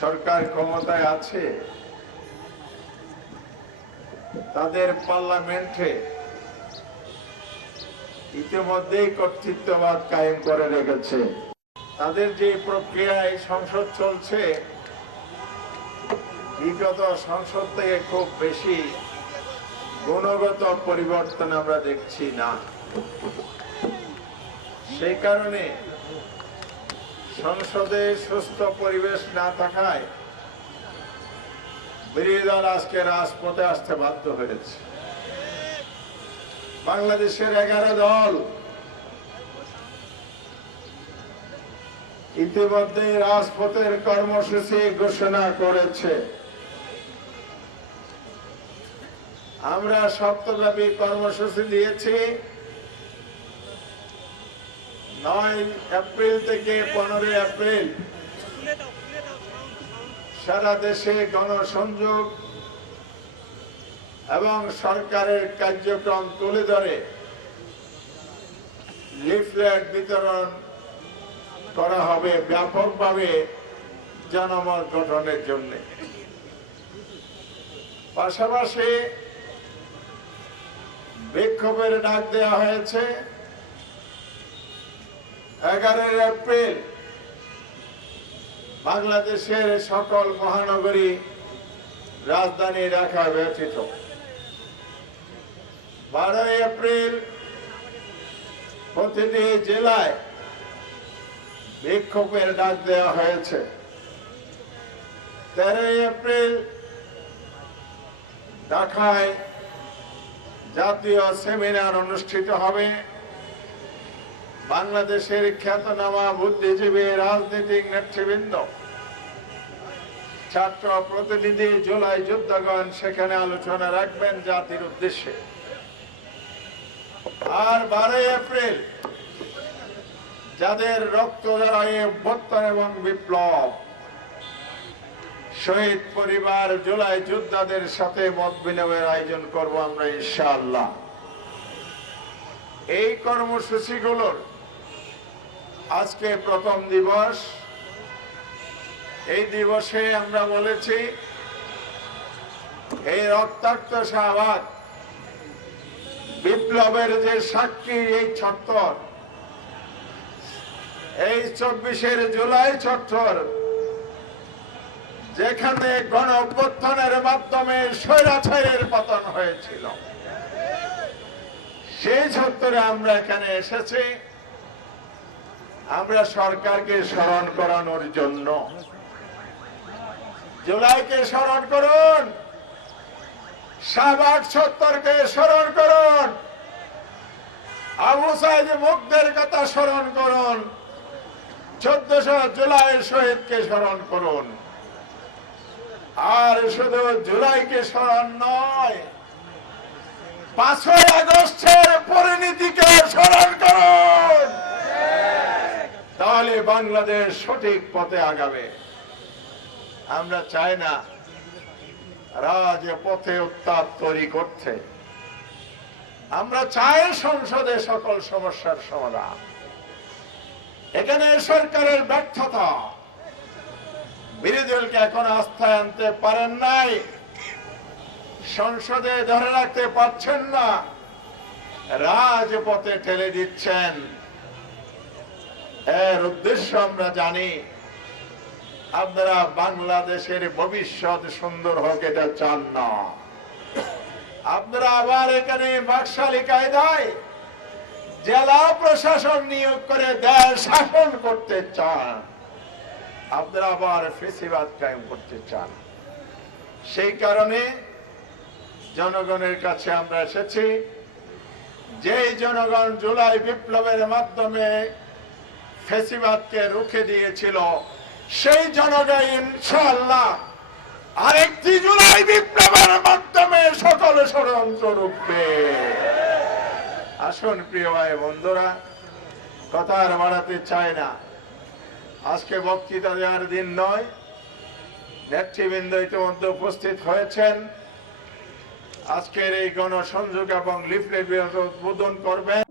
সরকার ক্ষমতায় আছে তাদের পার্লামেন্টে ইতিমধ্যেই কর্তৃত্ববাদ কায়েম করে রেখেছে। তাদের যে প্রক্রিয়ায় সংসদ চলছে, বিগত সংসদ থেকে খুব বেশি গুণগত পরিবর্তন আমরা দেখছি না। সেই কারণে সংসদে সুস্থ পরিবেশ না থাকায় বিরোধী দল আজকে রাজপথে আসতে বাধ্য হয়েছে। বাংলাদেশের 11 দল ইতিমধ্যে রাজপথের কর্মসূচি ঘোষণা করেছে। আমরা সপ্তাহব্যাপী কর্মসূচি দিয়েছি। 9 এপ্রিল থেকে 15 এপ্রিল সারা দেশে গণসংযোগ এবং সরকারের কার্যক্রম তুলে ধরে লিফলেট বিতরণ করা হবে ব্যাপকভাবে জনমত গঠনের জন্য। পাশাপাশি বিক্ষোভের ডাক দেওয়া হয়েছে। 11 এপ্রিল বাংলাদেশের সকল মহানগরী রাজধানী ঢাকা ব্যতীত 12 এপ্রিল প্রতিটি জেলায় বিক্ষোভের ডাক দেওয়া হয়েছে। 13 এপ্রিল ঢাকায় জাতীয় সেমিনার অনুষ্ঠিত হবে। বাংলাদেশের খ্যাতনামা বুদ্ধিজীবী রাজনৈতিক নেতৃবৃন্দ, ছাত্র প্রতিনিধি, জুলাই যোদ্ধাগণ সেখানে আলোচনা রাখবেন জাতির উদ্দেশ্যে। আর 12 এপ্রিল যাদের রক্ত ঝরায় অভ্যুত্থান এবং বিপ্লব, শহীদ পরিবার, জুলাই যোদ্ধাদের সাথে মত বিনিময়ের আয়োজন করব আমরা ইনশাআল্লাহ। এই কর্মসূচিগুলোর আজকে প্রথম দিবস। এই দিবসে আমরা বলেছি এই রক্তাক্ত শাহবাগ বিপ্লবের যে সাক্ষী এই চত্বর, এই 24 জুলাই চত্বর, যেখানে গণ অভ্যুত্থানের মাধ্যমে স্বৈরাচারের পতন হয়েছিল, সেই চত্বরে আমরা এখানে এসেছি আমরা সরকারকে স্মরণ করানোর জন্য। জুলাইকে স্মরণ করুন, শাহবাগ চত্বরকে স্মরণ করুন, আবু সাইদ মুগ্ধের কথা স্মরণ করুন, 1400 জুলাইয়ের শহীদকে স্মরণ করুন। আর শুধু জুলাইকে স্মরণ নয়, 5ই আগস্টের পরিণতিকে স্মরণ করুন। তাহলে বাংলাদেশ সঠিক পথে আগাবে। আমরা চাই না রাজপথে উত্তাপ তৈরি করতে। আমরা চাই সংসদে সকল সমস্যার সমাধান। এখানে সরকারের ব্যর্থতা, বিরোধী দলকে এখন আস্থায় আনতে পারেন নাই, সংসদে ধরে রাখতে পারছেন না, রাজপথে ঠেলে দিচ্ছেন। এর উদ্দেশ্য আমরা জানি। আপনারা বাংলাদেশের ভবিষ্যৎ সুন্দর হোক এটা চান না। আপনারা আবার এখানে বাকশালী কায়দায় জেলা প্রশাসন নিয়োগ করে দেশ শাসন করতে চান। আপনারা আবার ফেসিবাদ কায়েম করতে চান। সেই কারণে জনগণের কাছে আমরা এসেছি। যেই জনগণ জুলাই বিপ্লবের মাধ্যমে ফেসিবাদকে রুখে দিয়েছিল, সেই জনগণ ইনশাআল্লাহ আরেকটি জুলাই বিপ্লবের মাধ্যমে সকল ষড়যন্ত্র রুখবে। আসুন প্রিয় ভাই বন্ধুরা, কথা আর বাড়াতে চাই না। আজকে বক্তৃতা দেওয়ার দিন নয়। নেতৃবৃন্দ ইতিমধ্যে উপস্থিত হয়েছেন। আজকের এই গণসংযোগ এবং লিফলেট উদ্বোধন করবেন।